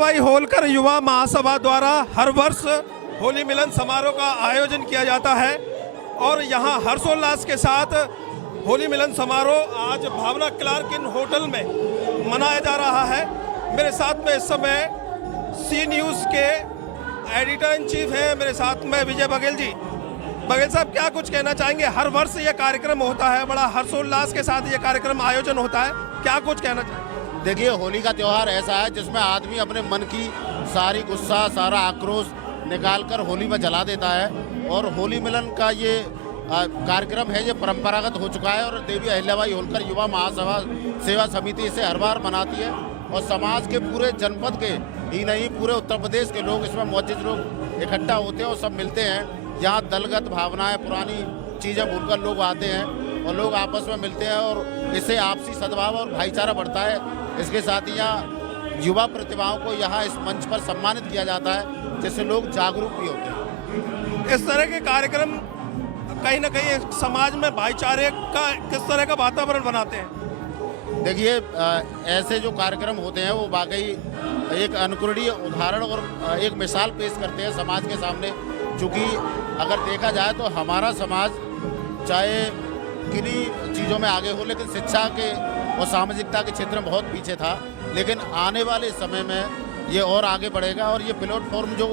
अहिल्याबाई होलकर युवा महासभा द्वारा हर वर्ष होली मिलन समारोह का आयोजन किया जाता है और यहाँ हर्षोल्लास के साथ होली मिलन समारोह आज भावना क्लार्क इन होटल में मनाया जा रहा है। मेरे साथ में इस समय सी न्यूज़ के एडिटर इन चीफ हैं, मेरे साथ में विजय बघेल जी। बघेल साहब, क्या कुछ कहना चाहेंगे? हर वर्ष ये कार्यक्रम होता है, बड़ा हर्षोल्लास के साथ ये कार्यक्रम आयोजन होता है, क्या कुछ कहना चाहेंगे? देखिए, होली का त्यौहार ऐसा है जिसमें आदमी अपने मन की सारी गुस्सा, सारा आक्रोश निकालकर होली में जला देता है और होली मिलन का ये कार्यक्रम है, ये परंपरागत हो चुका है और देवी अहिल्याबाई होलकर युवा महासभा सेवा समिति इसे हर बार मनाती है और समाज के पूरे जनपद के ही नहीं, पूरे उत्तर प्रदेश के लोग इसमें मौजूद लोग इकट्ठा होते हैं और सब मिलते हैं। यहाँ दलगत भावनाएं, पुरानी चीज़ें भूलकर लोग आते हैं और लोग आपस में मिलते हैं और इससे आपसी सद्भाव और भाईचारा बढ़ता है। इसके साथ ही यहाँ युवा प्रतिभाओं को यहाँ इस मंच पर सम्मानित किया जाता है, जिससे लोग जागरूक भी होते हैं। इस तरह के कार्यक्रम कहीं ना कहीं समाज में भाईचारे का किस तरह का वातावरण बनाते हैं? देखिए, ऐसे जो कार्यक्रम होते हैं वो वाकई एक अनुकरणीय उदाहरण और एक मिसाल पेश करते हैं समाज के सामने। चूँकि अगर देखा जाए तो हमारा समाज चाहे किन्हीं चीज़ों में आगे हो, लेकिन शिक्षा के और सामाजिकता के क्षेत्र में बहुत पीछे था, लेकिन आने वाले समय में ये और आगे बढ़ेगा और ये प्लेटफॉर्म जो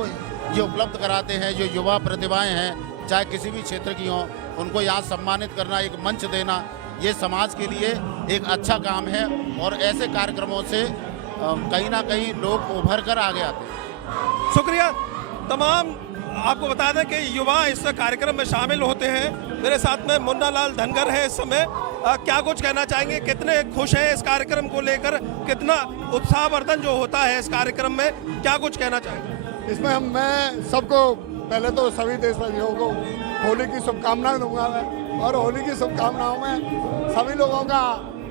ये उपलब्ध कराते हैं, जो युवा प्रतिभाएं हैं चाहे किसी भी क्षेत्र की हों, उनको यहाँ सम्मानित करना, एक मंच देना, ये समाज के लिए एक अच्छा काम है और ऐसे कार्यक्रमों से कहीं ना कहीं लोग उभर कर आगे आते हैं। शुक्रिया। तमाम आपको बता दें कि युवा इस कार्यक्रम में शामिल होते हैं। मेरे साथ में मुन्ना लाल धनगर है इस समय। क्या कुछ कहना चाहेंगे? कितने खुश हैं इस कार्यक्रम को लेकर? कितना उत्साहवर्धन जो होता है इस कार्यक्रम में, क्या कुछ कहना चाहेंगे? इसमें मैं सबको पहले तो सभी देशवासियों को होली की शुभकामनाएं दूंगा मैं, और होली की शुभकामनाओं में सभी लोगों का,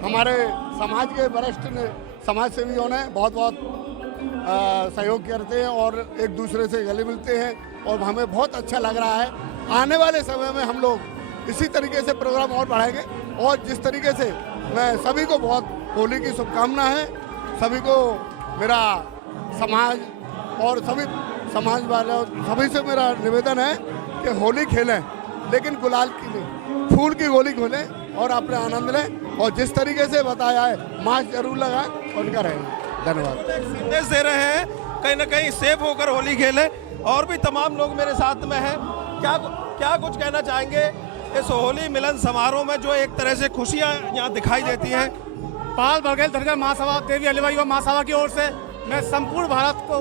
हमारे समाज के वरिष्ठ समाज सेवियों ने बहुत बहुत सहयोग करते हैं और एक दूसरे से गले मिलते हैं और हमें बहुत अच्छा लग रहा है। आने वाले समय में हम लोग इसी तरीके से प्रोग्राम और बढ़ाएंगे और जिस तरीके से मैं सभी को बहुत होली की शुभकामना है। सभी को मेरा समाज और सभी समाज वालों सभी से मेरा निवेदन है कि होली खेलें, लेकिन गुलाल की नहीं, फूल की होली खोलें और अपने आनंद लें और जिस तरीके से बताया है मास्क जरूर लगाएं, उनका रहें। धन्यवाद। संदेश दे रहे हैं कहीं ना कहीं सेफ होकर होली खेलें। और भी तमाम लोग मेरे साथ में हैं। क्या कुछ कहना चाहेंगे इस होली मिलन समारोह में जो एक तरह से खुशियाँ यहाँ दिखाई देती हैं? पाल बघेल धनगर महासभा देवी अहिल्याबाई युवा महासभा की ओर से मैं संपूर्ण भारत को,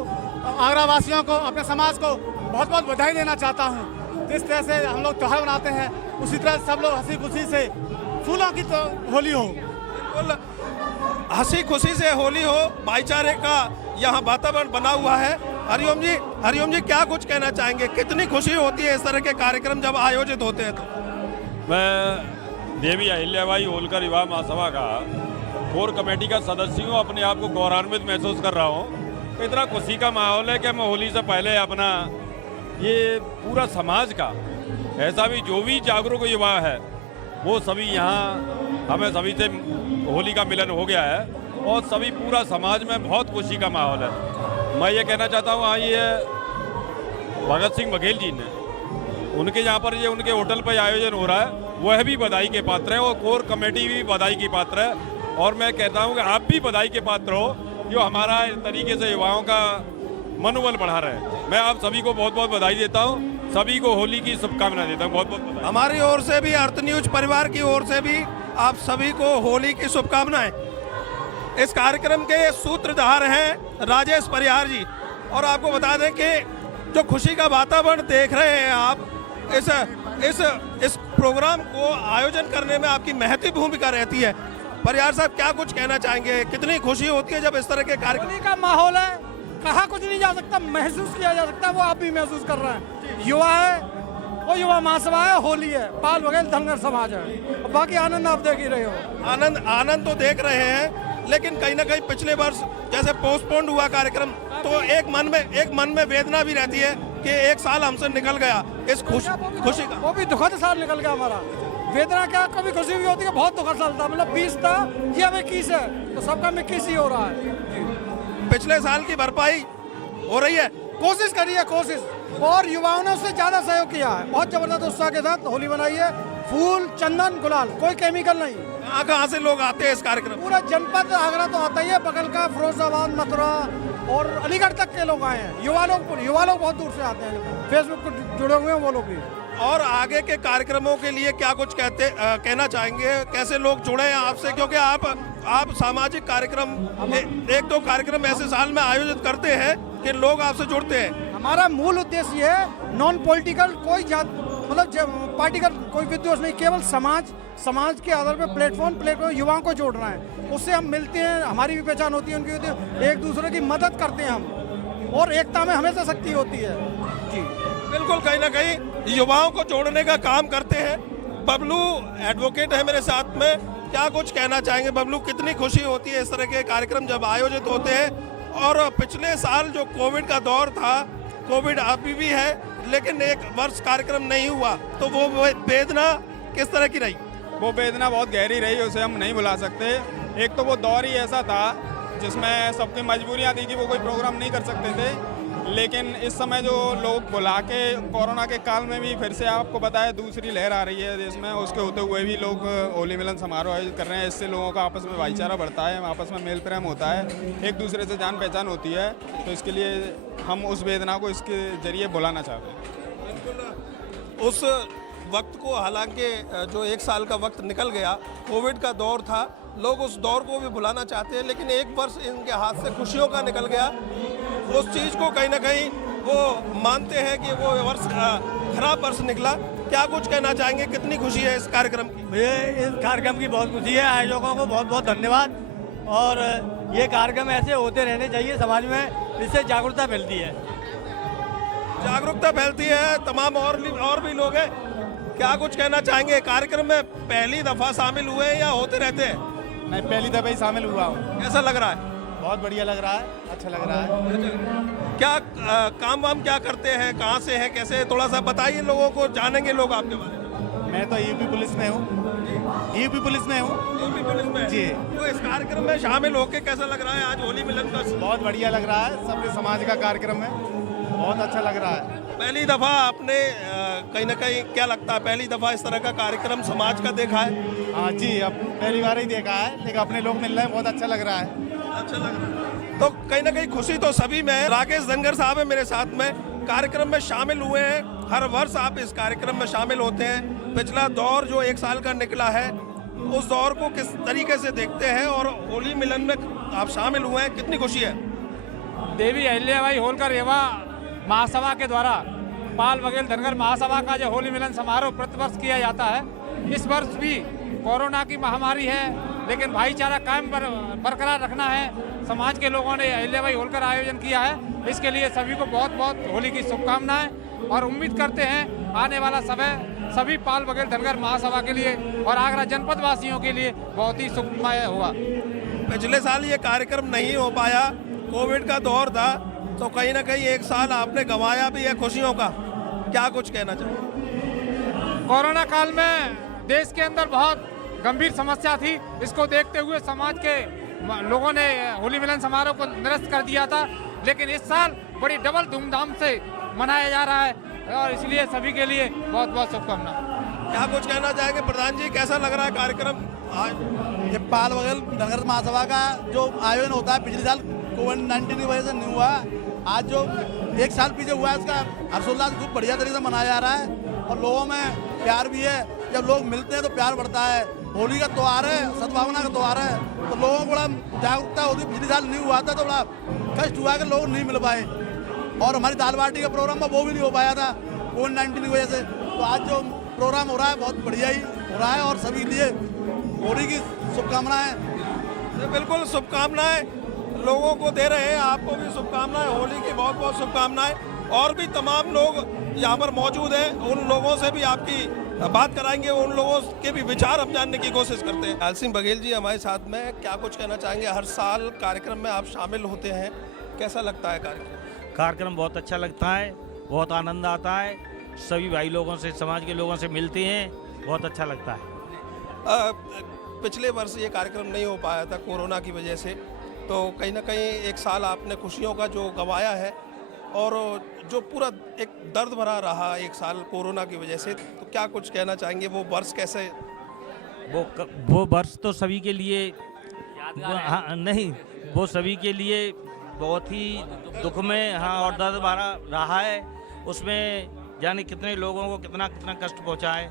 आगरा वासियों को, अपने समाज को बहुत बहुत बधाई देना चाहता हूँ। जिस तरह से हम लोग त्यौहार मनाते हैं उसी तरह सब लोग हंसी खुशी से फूलों की तो होली हो। बिल्कुल हंसी खुशी से होली हो, भाईचारे का यहाँ वातावरण बना हुआ है। हरिओम जी क्या कुछ कहना चाहेंगे? कितनी खुशी होती है इस तरह के कार्यक्रम जब आयोजित होते हैं? तो मैं देवी अहिल्याबाई होलकर युवा महासभा का कोर कमेटी का सदस्य हूँ, अपने आप को गौरवान्वित महसूस कर रहा हूँ। इतना खुशी का माहौल है कि हम होली से पहले अपना ये पूरा समाज का ऐसा भी जो भी जागरूक युवा है वो सभी यहाँ, हमें सभी से होली का मिलन हो गया है और सभी पूरा समाज में बहुत खुशी का माहौल है। मैं ये कहना चाहता हूँ, हाँ, ये भगत सिंह बघेल जी ने उनके यहाँ पर ये उनके होटल पर आयोजन हो रहा है, वह भी बधाई के पात्र है और कोर कमेटी भी बधाई की पात्र है। और मैं कहता हूँ कि आप भी बधाई के पात्र हो जो हमारा इस तरीके से युवाओं का मनोबल बढ़ा रहे हैं। मैं आप सभी को बहुत बहुत बधाई देता हूँ, सभी को होली की शुभकामनाएं देता हूँ। बहुत बहुत बधाई। हमारी ओर से भी, अर्थ न्यूज परिवार की ओर से भी आप सभी को होली की शुभकामनाएं। इस कार्यक्रम के सूत्रधार हैं राजेश परिहार जी। और आपको बता दें कि जो खुशी का वातावरण देख रहे हैं आप, इस प्रोग्राम को आयोजन करने में आपकी महती भूमिका रहती है। परिहार साहब, क्या कुछ कहना चाहेंगे? कितनी खुशी होती है जब इस तरह के कार्यक्रम का माहौल है, कहा कुछ नहीं जा सकता, महसूस किया जा सकता है, वो आप भी महसूस कर रहे हैं। युवा है, वो युवा महासभा है, होली है, पाल बघेल धनगर समाज है, बाकी आनंद आप देख ही रहे हो। आनंद तो देख रहे हैं, लेकिन कहीं ना कहीं पिछले वर्ष जैसे पोस्टपोन्ड हुआ कार्यक्रम, तो एक मन में वेदना भी रहती है कि एक साल हमसे निकल गया इस खुशी का। वो भी दुखद साल निकल गया हमारा। वेदना क्या, कभी खुशी भी होती है, बहुत दुखद साल था। मतलब 20 था, ये अब 21 है, तो सबका 21 ही हो रहा है। पिछले साल की भरपाई हो रही है? कोशिश करी है, कोशिश, और युवाओं ने उससे ज्यादा सहयोग किया है। बहुत जबरदस्त उत्साह के साथ होली मनाई है। फूल, चंदन, गुलाल, कोई केमिकल नहीं। कहाँ से लोग आते हैं इस कार्यक्रम? पूरा जनपद आगरा तो आता ही है, बगल का फिरोजाबाद, मथुरा और अलीगढ़ तक के लोग आए हैं। युवा लोग बहुत दूर से आते हैं, फेसबुक पर जुड़े हुए हैं वो लोग भी। और आगे के कार्यक्रमों के लिए क्या कुछ कहना चाहेंगे? कैसे लोग जुड़े हैं आपसे, क्योंकि आप सामाजिक कार्यक्रम एक दो कार्यक्रम ऐसे साल में आयोजित करते हैं कि लोग आपसे जुड़ते हैं। हमारा मूल उद्देश्य ये है नॉन पॉलिटिकल, कोई जात मतलब पार्टी का कोई विद्वेष नहीं, केवल समाज के आधार पर प्लेटफॉर्म युवाओं को जोड़ना है। उससे हम मिलते हैं, हमारी भी पहचान होती है, उनकी होती है, एक दूसरे की मदद करते हैं हम, और एकता में हमेशा शक्ति होती है जी। बिल्कुल, कहीं ना कहीं युवाओं को जोड़ने का काम करते हैं। बबलू एडवोकेट है मेरे साथ में, क्या कुछ कहना चाहेंगे? बबलू, कितनी खुशी होती है इस तरह के कार्यक्रम जब आयोजित होते हैं? और पिछले साल जो कोविड का दौर था, कोविड अभी भी है, लेकिन एक वर्ष कार्यक्रम नहीं हुआ, तो वो वेदना किस तरह की रही? वो वेदना बहुत गहरी रही, उसे हम नहीं भुला सकते। एक तो वो दौर ही ऐसा था जिसमें सबकी मजबूरियां थी कि वो कोई प्रोग्राम नहीं कर सकते थे, लेकिन इस समय जो लोग बुला के कोरोना के काल में भी फिर से आपको बताया दूसरी लहर आ रही है देश में, उसके होते हुए भी लोग होली मिलन समारोह आयोजित कर रहे हैं। इससे लोगों का आपस में भाईचारा बढ़ता है, आपस में मेल प्रेम होता है, एक दूसरे से जान पहचान होती है। तो इसके लिए हम उस वेदना को इसके जरिए बुलाना चाहते हैं। उस वक्त को, हालांकि जो एक साल का वक्त निकल गया, कोविड का दौर था, लोग उस दौर को भी भुलाना चाहते हैं, लेकिन एक वर्ष इनके हाथ से खुशियों का निकल गया। उस चीज़ को कहीं ना कहीं वो मानते हैं कि वो वर्ष खराब वर्ष निकला। क्या कुछ कहना चाहेंगे? कितनी खुशी है इस कार्यक्रम की? मुझे इस कार्यक्रम की बहुत खुशी है। आयोजकों को बहुत बहुत धन्यवाद। और ये कार्यक्रम ऐसे होते रहने चाहिए समाज में, इससे जागरूकता फैलती है। जागरूकता फैलती है, तमाम और भी लोग हैं। क्या कुछ कहना चाहेंगे? कार्यक्रम में पहली दफ़ा शामिल हुए हैं या होते रहते हैं? मैं पहली दफ़ा ही शामिल हुआ हूँ। कैसा लग रहा है? बहुत बढ़िया लग रहा है, अच्छा लग रहा है। क्या काम वाम क्या करते हैं, कहाँ से हैं, कैसे, थोड़ा सा बताइए, लोगों को जानेंगे लोग आपके बारे में। मैं तो यूपी पुलिस में हूँ, यूपी पुलिस में जी। तो इस कार्यक्रम में शामिल होके कैसा लग रहा है आज होली मिलन का? बहुत बढ़िया लग रहा है, सबके समाज का कार्यक्रम है, बहुत अच्छा लग रहा है। पहली दफ़ा आपने कहीं ना कहीं, क्या लगता है, पहली दफ़ा इस तरह का कार्यक्रम समाज का देखा है? हाँ जी, अब पहली बार ही देखा है, लेकिन अपने लोग मिल रहे हैं, बहुत अच्छा लग रहा है। अच्छा लग रहा है। तो कहीं ना कहीं खुशी तो सभी में है। राकेश धनगर साहब है मेरे साथ में, कार्यक्रम में शामिल हुए हैं। हर वर्ष आप इस कार्यक्रम में शामिल होते हैं। पिछला दौर जो एक साल का निकला है, उस दौर को किस तरीके से देखते हैं, और होली मिलन में आप शामिल हुए हैं, कितनी खुशी है? देवी अहिल्याबाई होलकर युवा महासभा के द्वारा पाल बघेल धनगर महासभा का जो होली मिलन समारोह प्रतिवर्ष किया जाता है, इस वर्ष भी कोरोना की महामारी है, लेकिन भाईचारा कायम बरकरार रखना है। समाज के लोगों ने अहिल्याबाई होलकर आयोजन किया है, इसके लिए सभी को बहुत बहुत होली की शुभकामनाएं, और उम्मीद करते हैं आने वाला समय सभी पाल बघेल धनगर महासभा के लिए और आगरा जनपद वासियों के लिए बहुत ही सुखमय होगा। पिछले साल ये कार्यक्रम नहीं हो पाया, कोविड का दौर था, तो कहीं ना कहीं एक साल आपने गंवाया भी है खुशियों का। क्या कुछ कहना चाहिए? कोरोना काल में देश के अंदर बहुत गंभीर समस्या थी, इसको देखते हुए समाज के लोगों ने होली मिलन समारोह को निरस्त कर दिया था, लेकिन इस साल बड़ी डबल धूमधाम से मनाया जा रहा है, और इसलिए सभी के लिए बहुत बहुत शुभकामनाएं। क्या कुछ कहना चाहेंगे प्रधान जी, कैसा लग रहा है कार्यक्रम आज? ये पाल बघेल धनगर महासभा का जो आयोजन होता है, पिछले साल कोविड-19 की वजह से नहीं हुआ, आज जो एक साल पीछे हुआ है, उसका हर्षोल्लास खूब बढ़िया तरीके से मनाया जा रहा है, और लोगों में प्यार भी है। जब लोग मिलते हैं तो प्यार बढ़ता है। होली का त्यौहार है, सद्भावना का त्यौहार है, तो लोगों को बड़ा जागरूकता होती है। पिछले साल नहीं हुआ था तो बड़ा कष्ट हुआ कि लोग नहीं मिल पाए, और हमारी दाल बाटी का प्रोग्राम वो भी नहीं हो पाया था कोविड-19 की वजह से। तो आज जो प्रोग्राम हो रहा है बहुत बढ़िया ही हो रहा है, और सभी के लिए होली की शुभकामनाएं। बिल्कुल, शुभकामनाएं लोगों को दे रहे हैं, आपको भी शुभकामनाएं, होली की बहुत बहुत शुभकामनाएं। और भी तमाम लोग यहाँ पर मौजूद हैं, उन लोगों से भी आपकी बात कराएंगे, उन लोगों के भी विचार हम जानने की कोशिश करते हैं। लाल सिंह बघेल जी हमारे साथ में, क्या कुछ कहना चाहेंगे? हर साल कार्यक्रम में आप शामिल होते हैं, कैसा लगता है कार्यक्रम? कार्यक्रम बहुत अच्छा लगता है, बहुत आनंद आता है, सभी भाई लोगों से, समाज के लोगों से मिलते हैं, बहुत अच्छा लगता है। पिछले वर्ष ये कार्यक्रम नहीं हो पाया था कोरोना की वजह से, तो कहीं ना कहीं एक साल आपने खुशियों का जो गंवाया है और जो पूरा एक दर्द भरा रहा एक साल कोरोना की वजह से, तो क्या कुछ कहना चाहेंगे? वो वर्ष कैसे? वो वर्ष तो सभी के लिए हाँ, नहीं, वो सभी के लिए बहुत ही दुखमय हाँ और दर्द भरा रहा है। उसमें जाने कितने लोगों को कितना कितना कष्ट पहुंचा है।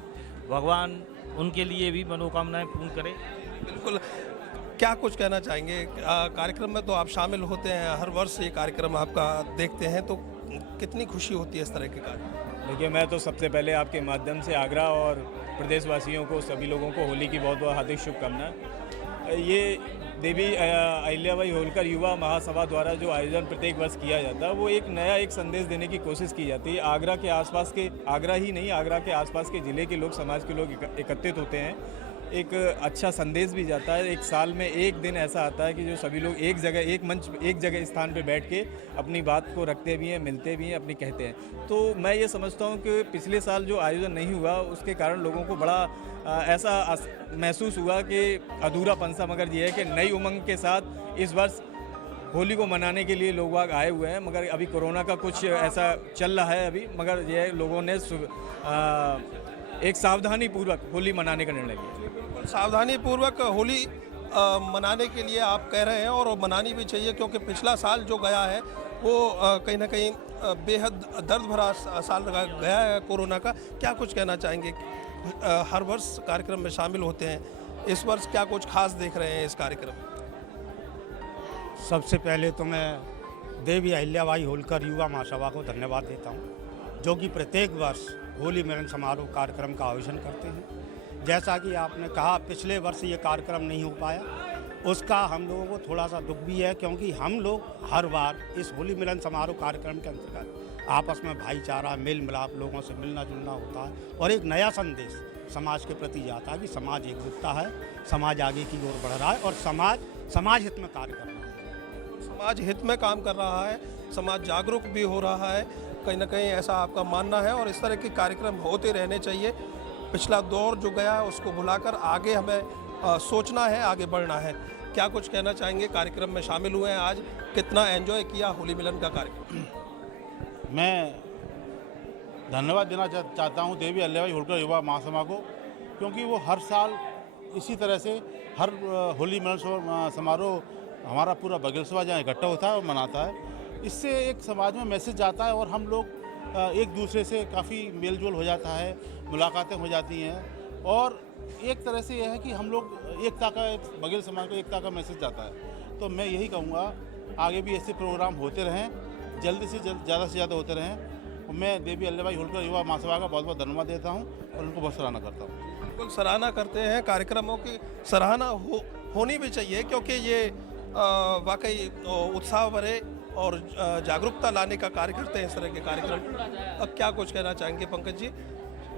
भगवान उनके लिए भी मनोकामनाएं पूर्ण करे। बिल्कुल। क्या कुछ कहना चाहेंगे? कार्यक्रम में तो आप शामिल होते हैं, हर वर्ष ये कार्यक्रम आपका देखते हैं, तो कितनी खुशी होती है इस तरह के कार्यक्रम? देखिए, मैं तो सबसे पहले आपके माध्यम से आगरा और प्रदेशवासियों को, सभी लोगों को होली की बहुत बहुत हार्दिक शुभकामनाएं। ये देवी अहिल्याबाई होलकर युवा महासभा द्वारा जो आयोजन प्रत्येक वर्ष किया जाता है, वो एक नया एक संदेश देने की कोशिश की जाती है। आगरा के आसपास के, आगरा ही नहीं, आगरा के आसपास के ज़िले के लोग, समाज के लोग एकत्रित होते हैं। एक अच्छा संदेश भी जाता है। एक साल में एक दिन ऐसा आता है कि जो सभी लोग एक जगह, एक मंच, एक जगह स्थान पे बैठ के अपनी बात को रखते भी हैं, मिलते भी हैं, अपनी कहते हैं। तो मैं ये समझता हूँ कि पिछले साल जो आयोजन नहीं हुआ उसके कारण लोगों को बड़ा ऐसा महसूस हुआ कि अधूरापन सा, मगर ये है कि नई उमंग के साथ इस वर्ष होली को मनाने के लिए लोग आए हुए हैं। मगर अभी कोरोना का कुछ ऐसा चल रहा है अभी, मगर ये लोगों ने एक सावधानी पूर्वक होली मनाने का निर्णय लिया। सावधानी पूर्वक होली मनाने के लिए आप कह रहे हैं, और मनानी भी चाहिए, क्योंकि पिछला साल जो गया है वो कहीं ना कहीं बेहद दर्द भरा साल गया है कोरोना का। क्या कुछ कहना चाहेंगे? हर वर्ष कार्यक्रम में शामिल होते हैं, इस वर्ष क्या कुछ खास देख रहे हैं इस कार्यक्रम? सबसे पहले तो मैं देवी अहिल्याबाई होलकर युवा महासभा को धन्यवाद देता हूं, जो कि प्रत्येक वर्ष होली मिलन समारोह कार्यक्रम का आयोजन करते हैं। जैसा कि आपने कहा, पिछले वर्ष ये कार्यक्रम नहीं हो पाया, उसका हम लोगों को थोड़ा सा दुख भी है, क्योंकि हम लोग हर बार इस होली मिलन समारोह कार्यक्रम के अंतर्गत आपस में भाईचारा, मेल मिलाप, लोगों से मिलना जुलना होता है और एक नया संदेश समाज के प्रति जाता है कि समाज एकजुटता है, समाज आगे की ओर बढ़ रहा है और समाज हित में कार्य कर रहा है। समाज हित में काम कर रहा है, समाज जागरूक भी हो रहा है, कहीं ना कहीं ऐसा आपका मानना है, और इस तरह के कार्यक्रम होते रहने चाहिए। पिछला दौर जो गया है उसको भुलाकर आगे हमें सोचना है, आगे बढ़ना है। क्या कुछ कहना चाहेंगे? कार्यक्रम में शामिल हुए हैं आज, कितना एंजॉय किया होली मिलन का कार्यक्रम? मैं धन्यवाद देना चाहता हूं देवी अहिल्याबाई होलकर युवा महासभा को, क्योंकि वो हर साल इसी तरह से हर होली मिलन समारोह हमारा पूरा बघेलसभा जहाँ इकट्ठा होता है और मनाता है। इससे एक समाज में मैसेज जाता है और हम लोग एक दूसरे से काफ़ी मेल जोल हो जाता है, मुलाकातें हो जाती हैं, और एक तरह से यह है कि हम लोग एकता का, बघेल समाज को एकता का मैसेज जाता है। तो मैं यही कहूँगा, आगे भी ऐसे प्रोग्राम होते रहें, जल्दी से ज़्यादा से ज़्यादा होते रहें। मैं देवी अहिल्याबाई होलकर युवा महासभा का बहुत बहुत धन्यवाद देता हूँ और उनको बहुत सराहना करता हूँ। बिल्कुल सराहना करते हैं, कार्यक्रमों की सराहना होनी भी चाहिए, क्योंकि ये वाकई उत्साह भरे और जागरूकता लाने का कार्य करते हैं इस तरह के कार्यक्रम। अब क्या कुछ कहना चाहेंगे पंकज जी?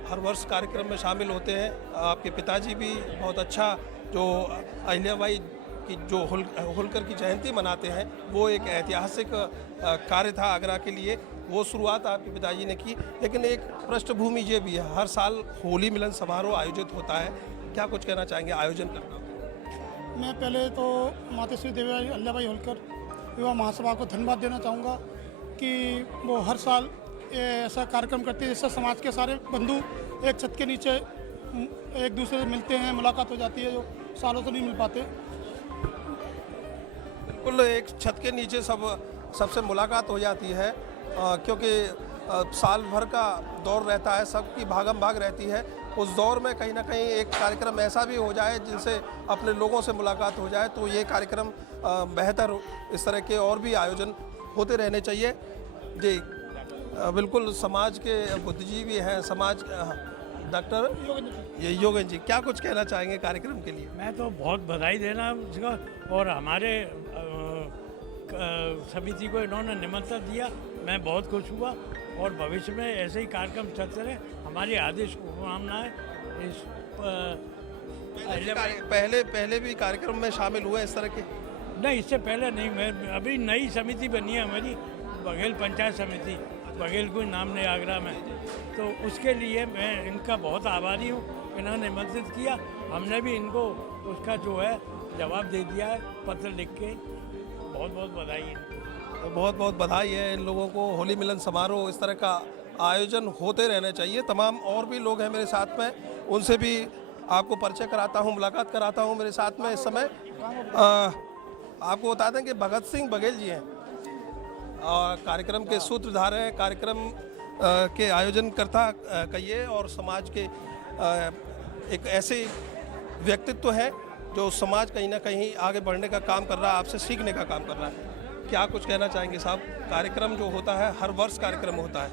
हर वर्ष कार्यक्रम में शामिल होते हैं, आपके पिताजी भी बहुत अच्छा, जो अहिल्याबाई की जो होलकर की जयंती मनाते हैं, वो एक ऐतिहासिक कार्य था आगरा के लिए, वो शुरुआत आपके पिताजी ने की। लेकिन एक पृष्ठभूमि ये भी है, हर साल होली मिलन समारोह आयोजित होता है। क्या कुछ कहना चाहेंगे आयोजन करना? मैं पहले तो माताश्री देवी अहिल्याबाई होलकर युवा महासभा को धन्यवाद देना चाहूँगा कि वो हर साल ऐसा कार्यक्रम करती है जिससे समाज के सारे बंधु एक छत के नीचे एक दूसरे से मिलते हैं, मुलाकात हो जाती है, जो सालों से नहीं मिल पाते। बिल्कुल, एक छत के नीचे सबसे मुलाकात हो जाती है, क्योंकि साल भर का दौर रहता है, सबकी भागम भाग रहती है। उस दौर में कहीं ना कहीं एक कार्यक्रम ऐसा भी हो जाए जिनसे अपने लोगों से मुलाकात हो जाए, तो ये कार्यक्रम बेहतर, इस तरह के और भी आयोजन होते रहने चाहिए। जी बिल्कुल, समाज के बुद्धिजीवी हैं, समाज डॉक्टर योगेंद्र जी, क्या कुछ कहना चाहेंगे कार्यक्रम के लिए? मैं तो बहुत बधाई देना उसका, और हमारे समिति को इन्होंने निमंत्रण दिया, मैं बहुत खुश हुआ, और भविष्य में ऐसे ही कार्यक्रम चलते रहे। हमारी आदेश शुभकामनाएं। इस पहले भी कार्यक्रम में शामिल हुए इस तरह के? नहीं, इससे पहले नहीं। मैं अभी नई समिति बनी है हमारी, बघेल पंचायत समिति, बघेल कोई नाम नहीं आगरा में, तो उसके लिए मैं इनका बहुत आभारी हूँ। इन्होंने निमंत्रित किया, हमने भी इनको उसका जो है जवाब दे दिया है, पत्र लिख के। बहुत बहुत बधाई है। तो बहुत बहुत बधाई है इन लोगों को। होली मिलन समारोह इस तरह का आयोजन होते रहने चाहिए। तमाम और भी लोग हैं मेरे साथ में, उनसे भी आपको परिचय कराता हूँ, मुलाकात कराता हूँ। मेरे साथ में इस समय आपको बता दें कि भगत सिंह बघेल जी हैं और कार्यक्रम के सूत्रधार हैं, कार्यक्रम के आयोजनकर्ता कहिए, और समाज के एक ऐसे व्यक्तित्व हैं जो समाज कहीं ना कहीं आगे बढ़ने का काम कर रहा है, आपसे सीखने का काम कर रहा है। क्या कुछ कहना चाहेंगे साहब? कार्यक्रम जो होता है, हर वर्ष कार्यक्रम होता है,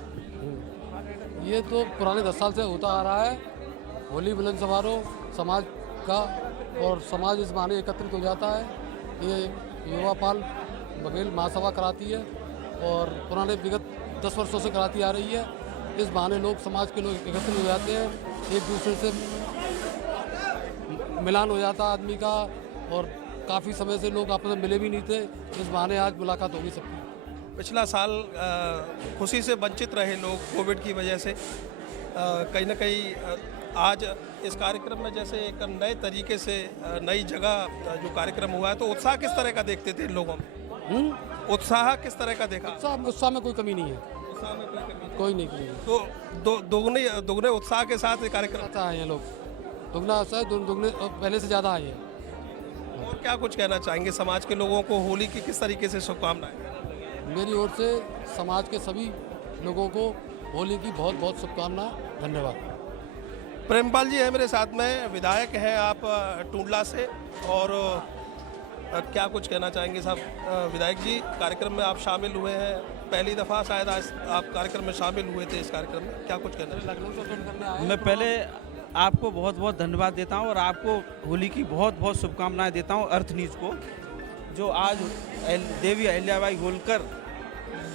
ये तो पुराने 10 साल से होता आ रहा है। होली मिलन समारोह समाज का, और समाज इस बहाने एकत्रित हो जाता है। ये युवा पाल बघेल महासभा कराती है और पुराने विगत 10 वर्षों से कराती आ रही है। इस बहाने लोग, समाज के लोग एकत्रित हो जाते हैं, एक दूसरे से मिलान हो जाता आदमी का, और काफ़ी समय से लोग आपस में मिले भी नहीं थे। इस बहाने आज मुलाकात होगी सबकी। पिछला साल खुशी से वंचित रहे लोग कोविड की वजह से। कहीं ना कहीं आज इस कार्यक्रम में जैसे एक नए तरीके से नई जगह जो कार्यक्रम हुआ है, तो उत्साह किस तरह का देखते थे लोगों में? उत्साह किस तरह का देखा? उत्साह में कोई कमी नहीं है, उत्साह में कोई कमी कोई नहीं। तो दोगुने उत्साह के साथ ये कार्यक्रम आए हैं लोग, दुगना उत्साह, दुगने पहले से ज़्यादा आए हैं। और क्या कुछ कहना चाहेंगे समाज के लोगों को? होली की किस तरीके से शुभकामनाएं? मेरी ओर से समाज के सभी लोगों को होली की बहुत बहुत शुभकामनाएं। धन्यवाद। प्रेमपाल जी है मेरे साथ में, विधायक हैं आप टूंडला से, और क्या कुछ कहना चाहेंगे साहब? विधायक जी, कार्यक्रम में आप शामिल हुए हैं, पहली दफ़ा शायद आज आप कार्यक्रम में शामिल हुए थे। इस कार्यक्रम में क्या कुछ कहना है? मैं पहले आपको बहुत बहुत धन्यवाद देता हूं और आपको होली की बहुत बहुत शुभकामनाएं देता हूं अर्थ न्यूज़ को, जो आज देवी अहिल्याबाई होलकर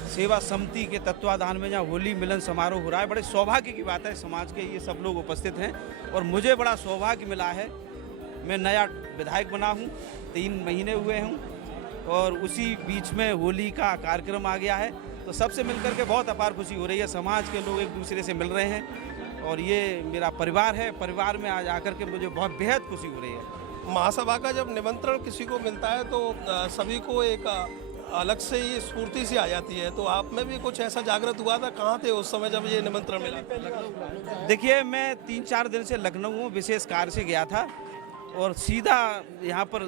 सेवा समिति के तत्वाधान में जहाँ होली मिलन समारोह हो रहा है। बड़े सौभाग्य की बात है, समाज के ये सब लोग उपस्थित हैं और मुझे बड़ा सौभाग्य मिला है। मैं नया विधायक बना हूँ, 3 महीने हुए हूँ, और उसी बीच में होली का कार्यक्रम आ गया है, तो सबसे मिलकर के बहुत अपार खुशी हो रही है। समाज के लोग एक दूसरे से मिल रहे हैं और ये मेरा परिवार है। परिवार में आज आकर के मुझे बहुत बेहद खुशी हो रही है। महासभा का जब निमंत्रण किसी को मिलता है तो सभी को एक अलग से ही स्फूर्ति सी आ जाती है। तो आप में भी कुछ ऐसा जागृत हुआ था? कहाँ थे उस समय जब ये निमंत्रण मिला? देखिए, मैं 3-4 दिन से लखनऊ विशेष कार्य से गया था और सीधा यहाँ पर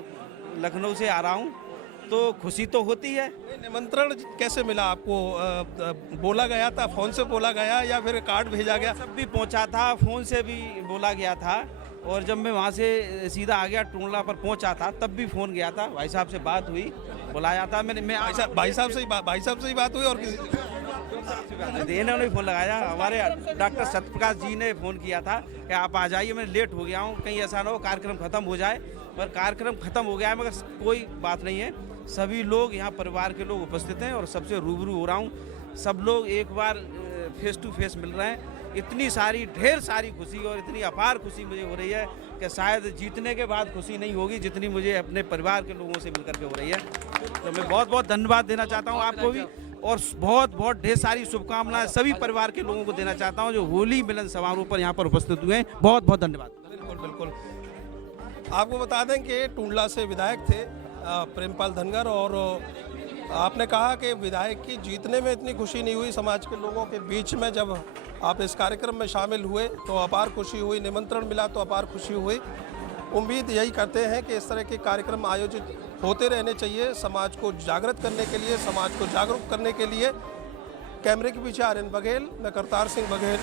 लखनऊ से आ रहा हूँ, तो खुशी तो होती है। निमंत्रण कैसे मिला आपको? बोला गया था, फ़ोन से बोला गया या फिर कार्ड भेजा गया? सब भी पहुँचा था, फ़ोन से भी बोला गया था, और जब मैं वहाँ से सीधा आ गया टूंडला पर पहुँचा था तब भी फ़ोन गया था। भाई साहब से बात हुई, बुलाया था मैंने। भाई साहब से ही बात हुई और किसी इन्होंने फ़ोन लगाया। हमारे डॉक्टर सत्यप्रकाश जी ने फ़ोन किया था कि आप आ जाइए, मैं लेट हो गया हूँ, कहीं ऐसा ना हो कार्यक्रम ख़त्म हो जाए। पर कार्यक्रम ख़त्म हो गया है, मगर कोई बात नहीं है। सभी लोग यहाँ परिवार के लोग उपस्थित हैं और सबसे रूबरू हो रहा हूँ। सब लोग एक बार फेस टू फेस मिल रहे हैं। इतनी सारी ढेर सारी खुशी और इतनी अपार खुशी मुझे हो रही है कि शायद जीतने के बाद खुशी नहीं होगी जितनी मुझे अपने परिवार के लोगों से मिलकर के हो रही है। तो मैं बहुत बहुत धन्यवाद देना चाहता हूँ आपको भी, और बहुत बहुत ढेर सारी शुभकामनाएं सभी परिवार के लोगों को देना चाहता हूँ जो होली मिलन समारोह पर यहाँ पर उपस्थित हुए हैं। बहुत बहुत धन्यवाद। बिल्कुल बिल्कुल। आपको बता दें कि टूंडला से विधायक थे प्रेमपाल धनगर, और आपने कहा कि विधायक की जीतने में इतनी खुशी नहीं हुई। समाज के लोगों के बीच में जब आप इस कार्यक्रम में शामिल हुए तो अपार खुशी हुई, निमंत्रण मिला तो अपार खुशी हुई। उम्मीद यही करते हैं कि इस तरह के कार्यक्रम आयोजित होते रहने चाहिए, समाज को जागृत करने के लिए, समाज को जागरूक करने के लिए। कैमरे के पीछे आर्यन बघेल, मैं करतार सिंह बघेल।